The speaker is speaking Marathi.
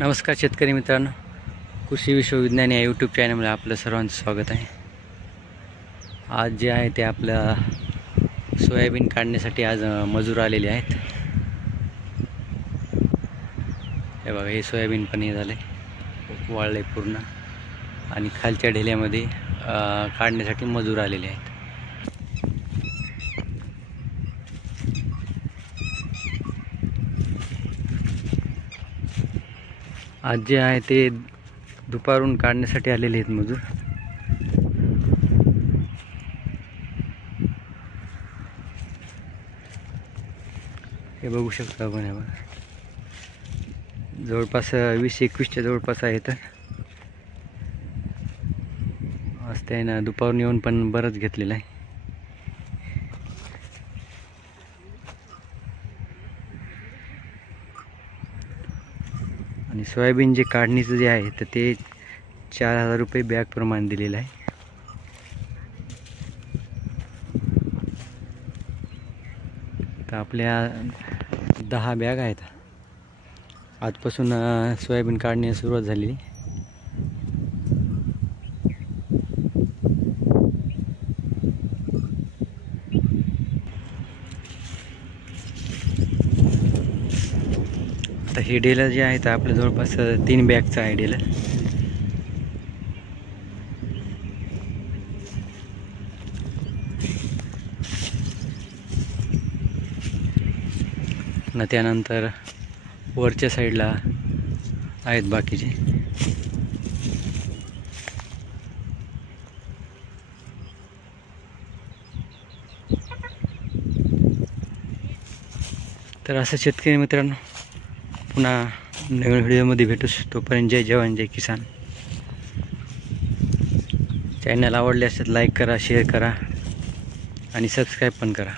नमस्कार शेतकरी मित्रांनो, कृषी विश्वविज्ञान या यूट्यूब चॅनलमध्ये आपलं सर्वांचं स्वागत आहे। आज जे आहे ते आपल्या सोयाबीन काढण्यासाठी आज मजूर आलेले आहेत। हे बघा, हे सोयाबीन पण हे झाले, वाळले पूर्ण, आणि खालच्या ढेल्यामध्ये काढण्यासाठी मजूर आलेले आहेत। आज जे आहे ते दुपारून काढण्यासाठी आलेले आहेत मजूर। हे बघू शकता आपण, हे बघा जवळपास 20-21च्या जवळपास आहेत। आज त्याने दुपारून येऊन पण बरंच घेतलेलं आहे। आणि सोयाबीन जे काढणीचं जे आहे तर ते 4000 रुपये बॅग प्रमाणे दिलेलं आहे। तर आपल्या 10 बॅग आहेत। आजपासून सोयाबीन काढण्यास सुरुवात झाली। आता हे डेलर जे आहे तर आपल्या जवळपास 3 बॅगचं आहे डेलर। न त्यानंतर वरच्या साईडला आहेत बाकीचे। तर असं शेतकरी मित्रांनो, पुन्हा नवीन व्हिडिओमध्ये भेटू। तोपर्यंत जय जवान जय किसान। चॅनल आवडले असेल लाईक करा, शेअर करा आणि सबस्क्राईब पण करा।